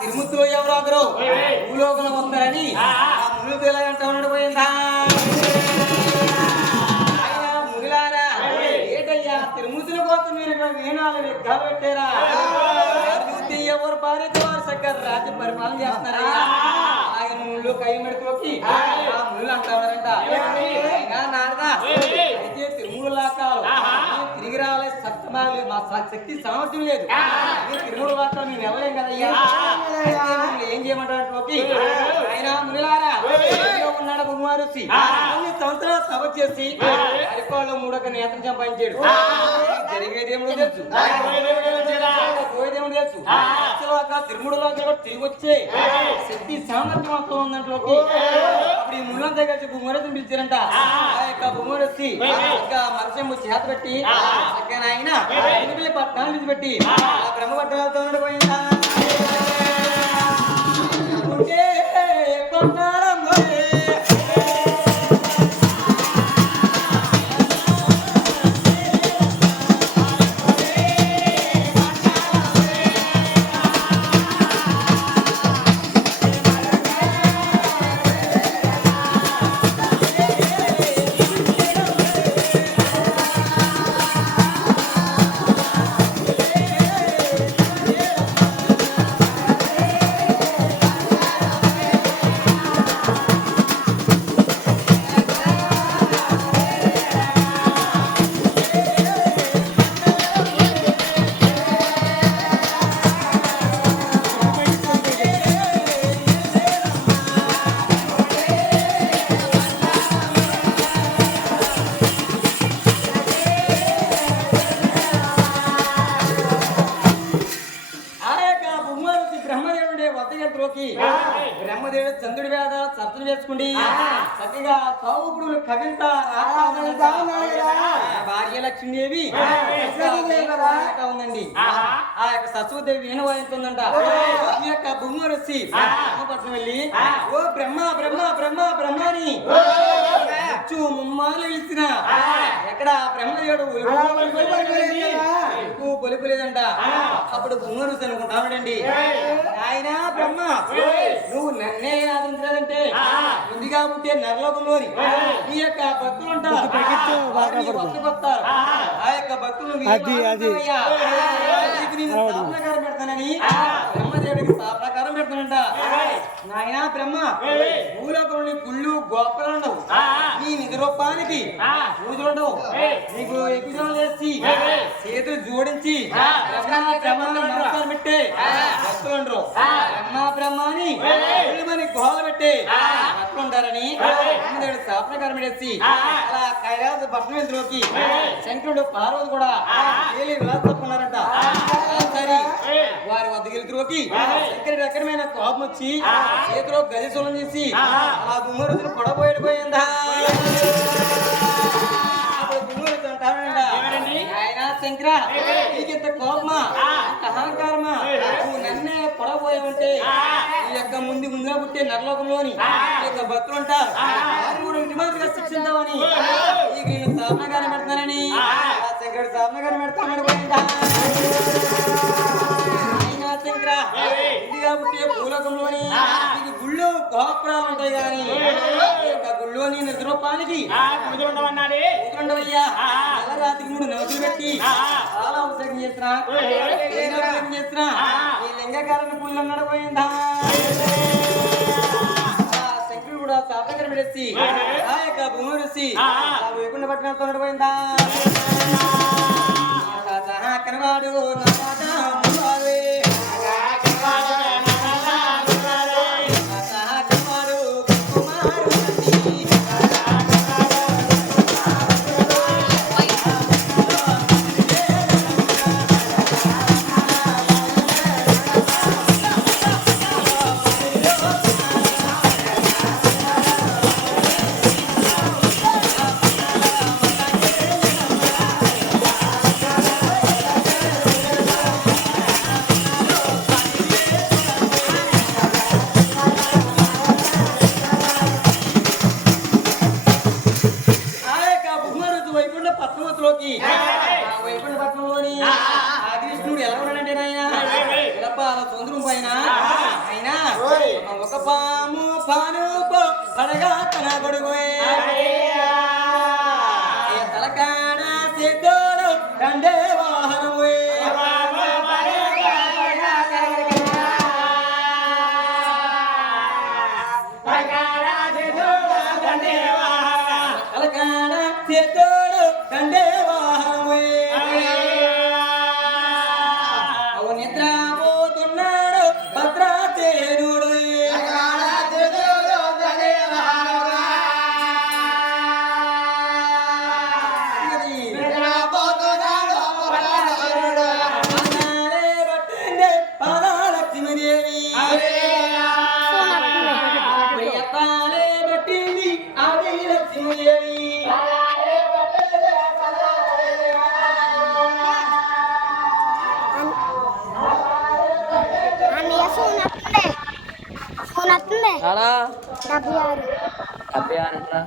తిరుమూర్తిలో ఎవరో ఒకరు భూలోకంలో వస్తారని ఆ మునులు ఎలా అంటా ఉన్నాడు పోయిందా మునిలారా ఏటయ్యా తిరుమూర్తుల కోసం మీరు వేణాలు లెక్కలు పెట్టారా ఎవరు భార్యతో వారు చక్కర రాజ్య పరిపాలన చేస్తున్నారా ఆయన ముళ్ళు కై మెడకోకి ఆ ముళ్ళు అంటా ఉన్నారంట నారదా అయితే తిరుమల లాకాలు తిరిగి రాలే సత్యమాలి మా శక్తి సామర్థ్యం లేదు తిరుమల లాకాలు మేము వెళ్ళలేం కదయ్యా ఏం చేయమంటారు ఆయన మునిలారా ఉన్నాడు కుమారుసి అన్ని సంవత్సరాలు సభ చేసి అరిపాళ్ళు మూడొక నేతను సంపాదించాడు జరిగేదేమో తెలుసు పోయేదేమో తెలుసు తిరుమలలో తిరిగి వచ్చే శక్తి సామర్థ్యం అంతా ఉందంట్లోకి అప్పుడు ఈ ముళ్ళంతా కలిసి బొమ్మరసిని పిలిచారంట ఆ యొక్క బొమ్మరసి ఇంకా మరసం చేత పెట్టి ఆయన పట్నాలు విడిచిపెట్టి ఆ బ్రహ్మ పట్టణాలతో పోయిందా బ్రహ్మదేవుడు చంద్రుడి వేద చర్చలు వేసుకుండి చక్కగా సావుపుడు కవిత భార్య లక్ష్మీదేవి ఉందండి ఆ యొక్క సత్సుదేవి వీణ వాయింటుందంట ఈ యొక్క బొమ్మరసి పట్టణం వెళ్ళి ఓ బ్రహ్మ బ్రహ్మ బ్రహ్మ బ్రహ్మని ముమ్మాలు ఇచ్చిన ఎక్కడ బ్రహ్మదేవుడు కొలిపోలేదంట అప్పుడు బొమ్మరసి అనుకుంటామండి ఆయన బ్రహ్మ నువ్వు నన్నే ఆదించలేదంటే ముందుగా పుట్టే నరలోకంలోని ఈ యొక్క భక్తులు ఉంటారు ఆ యొక్క భక్తులు ప్రకారం పెడతానని బ్రహ్మదేవుడికి ప్రకారం పెడతానంట నాయన బ్రహ్మ భూలోకంలోని గుళ్ళు గోపురాలు ఉండవు నీ నిధి రూపానికి పూజలు ఉండవు నీకు ఎక్కువ చేసి చేతులు జోడించి నమస్కారం పెట్టే భక్తులు ఉండరు బ్రహ్మ బ్రహ్మ అని గోహలు పెట్టే భక్తులు ఉంటారని బ్రహ్మదేవుడు ప్రకారం పెట్టేసి అలా కైలాస పట్టణంలోకి శంకరుడు పార్వతి కూడా తప్పుకున్నారంట సరే వారి వద్దకు వెళ్తురోకి శంకరుడు ఎక్కడమైన కోపం వచ్చి చేతిలో గది సొలం చేసి అలా గుమ్మరుతులు పొడబోయేడు పోయిందా ఆయన శంకర నీకింత కోపమా అహంకారమా నువ్వు నన్నే పొడబోయావంటే ఈ యొక్క ముందుగా పుట్టే నరలోకంలోని ఈ యొక్క భక్తులు ఉంటారు వారు కూడా ఇంటిమాదిగా శిక్షిద్దామని ఈ నేను సాధనగానే పెడతానని శంకరుడు సాధనగానే పెడతానని శంకర ఇంటిగా పుట్టే భూలోకంలోని ఇది గుళ్ళు గోపురాలు ఉంటాయి కానీ గుళ్ళోని నిద్రపానికి ఉండవయ్యా రాత్రికి 3 నవతులు పెట్టి చాలా అవసరం చేస్తున్నా ఈ లింగకారణ పూజలు నడపోయిందా శంకరుడు కూడా సాధకరం పెట్టి ఆ యొక్క భూమరిసి వైకుంఠ పట్టణంతో నడపోయిందా కనవాడు వైకుంఠ పట్నంలోని ఆ కృష్ణుడు ఎలా ఉన్నాడంటే నాయన చంద్రం పైన పాము పానుకో పడగా తన కొడుకు తలకాడ చేతోడు కండే వాహనము తలకాడ చేతోడు కండే వాహనము అవు నిద్రపోతున్నాడు భద్రాచేనుడు పాదాలక్ష్మీదేవి ఎత్తాలే పట్టింది ఆది లక్ష్మీదేవి చాలా 76 76